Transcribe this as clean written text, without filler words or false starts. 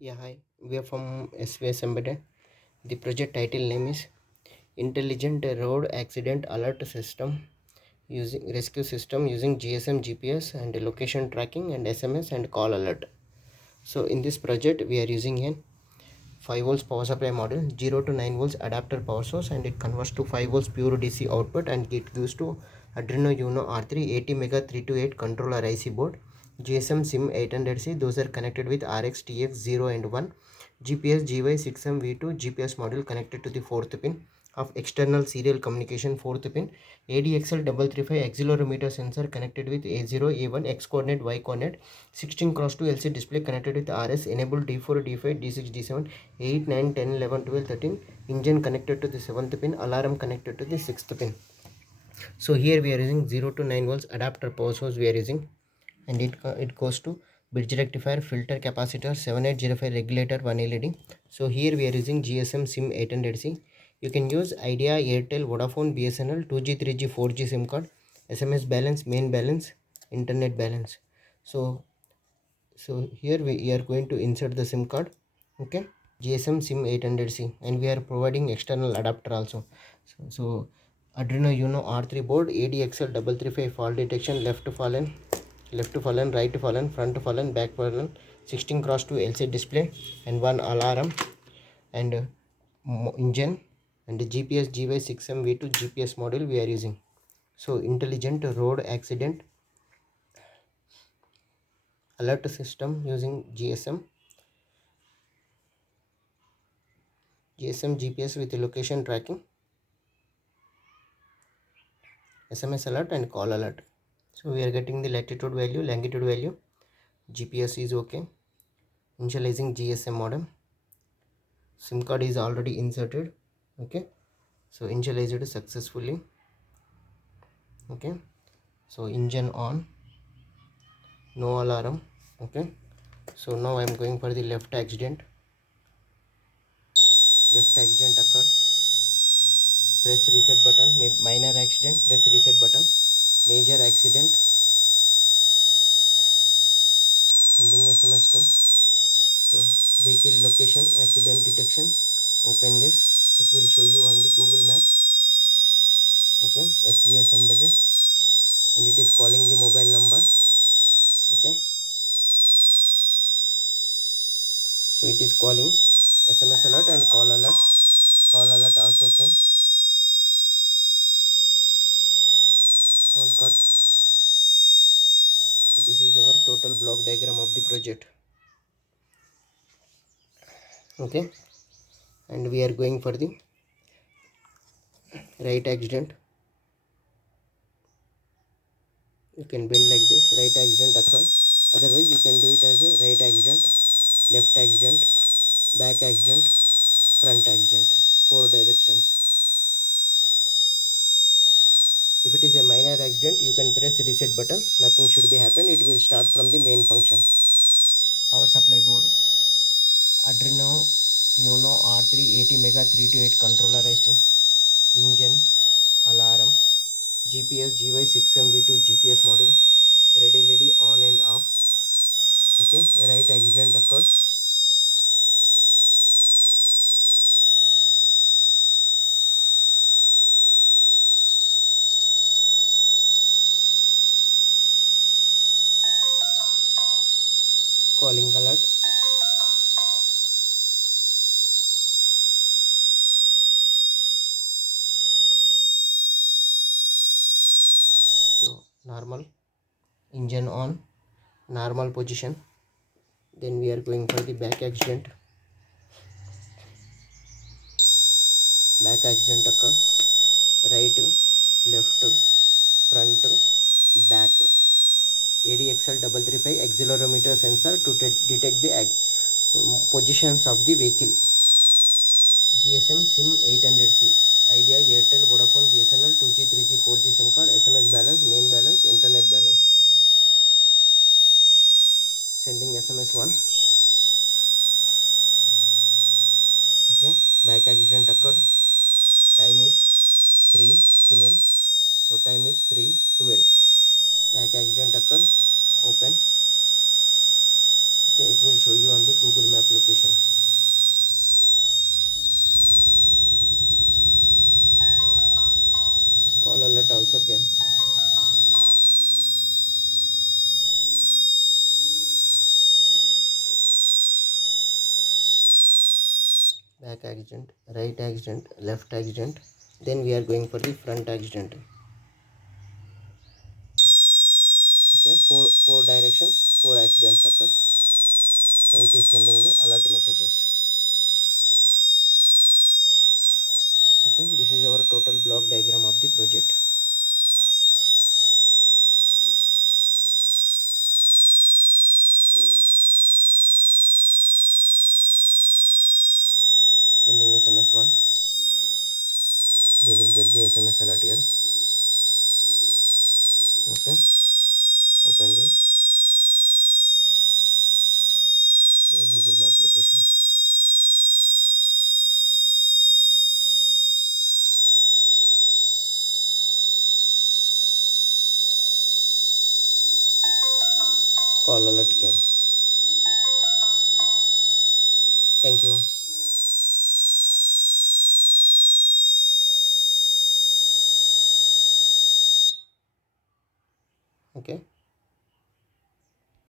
Yeah, hi. We are from svsembedded. The project title name is Intelligent Road Accident Alert System using Rescue System using GSM, GPS and location tracking and SMS and call alert. So in this project we are using a 5 volts power supply model, 0 to 9 volts adapter power source, and it converts to 5 volts pure DC output, and it gives to Arduino Uno R3 80 Mega 328 controller IC board, GSM SIM 800C. Those are connected with RX TX 0 and 1, GPS GY6M V2 GPS module connected to the 4th pin of external serial communication 4th pin, ADXL335 accelerometer sensor connected with A0 A1 X coordinate Y coordinate, 16x2 LCD display connected with RS, enabled D4 D5 D6 D7 8 9 10 11 12 13, engine connected to the 7th pin, alarm connected to the 6th pin. So here we are using 0 to 9 volts adapter power source we are using, and it goes to bridge rectifier, filter, capacitor, 7805 regulator, 1 LED. So here we are using GSM SIM 800C. You can use Idea, Airtel, Vodafone, BSNL, 2G, 3G, 4G SIM card, SMS balance, main balance, internet balance. So here we are going to insert the SIM card. Okay, GSM SIM 800C, and we are providing external adapter also. So Arduino Uno R3 board, ADXL335 fall detection, left fallen, right fallen, front fallen, back fallen, 16x2 LCD display, and one alarm, and engine, and the GPS GY6M V2 GPS module we are using. So intelligent road accident alert system using GSM GPS with location tracking, SMS alert and call alert. So we are getting the latitude value, longitude value, GPS is okay, initializing GSM modem, SIM card is already inserted. Okay, so initialized successfully. Okay, so engine on, no alarm. Okay, so now I am going for the left accident occurred, press reset button. Minor accident, press reset button. Major accident, sending SMS to. So vehicle location, accident detection, open this, it will show you on the Google map. Okay, svsembedded, and it is calling the mobile number. Okay, so it is calling SMS alert and call alert also came. Call cut. So this is our total block diagram of the project. Okay, and we are going for the right accident. You can bend like this, right accident occurred. Otherwise you can do it as a right accident, left accident, back accident, front accident, 4 directions. If it is a minor accident, you can press reset button, nothing should be happen, it will start from the main function. Power supply board, Arduino Uno R3 80 Mega 328 controller IC, engine, alarm, GPS GY6MV2 GPS module, red LED on and off. Okay, right accident occurred. Calling alert. So normal, engine on, normal position. Then we are going for the back accident. Back accident occur, right, left, front, back. ADXL335 accelerometer sensor to detect the positions of the vehicle. GSM SIM 800C, Idea, Airtel, Vodafone, BSNL, 2G, 3G, 4G SIM card, SMS balance, main balance, internet balance. Sending SMS 1. Okay, back accident occurred. Time is 3:12. So time is 3:12. Back accident occurred. Open. Okay, it will show you on the Google map location. back accident, right accident, left accident. Then we are going for the front accident. Okay, four directions, four accidents occurs. So it is sending the alert messages. Okay, this is our total block diagram of the project. Sending SMS 1. We will get the SMS alert here. Okay, open this. Yeah, Google Map location. Call alert came. Thank you. Okay.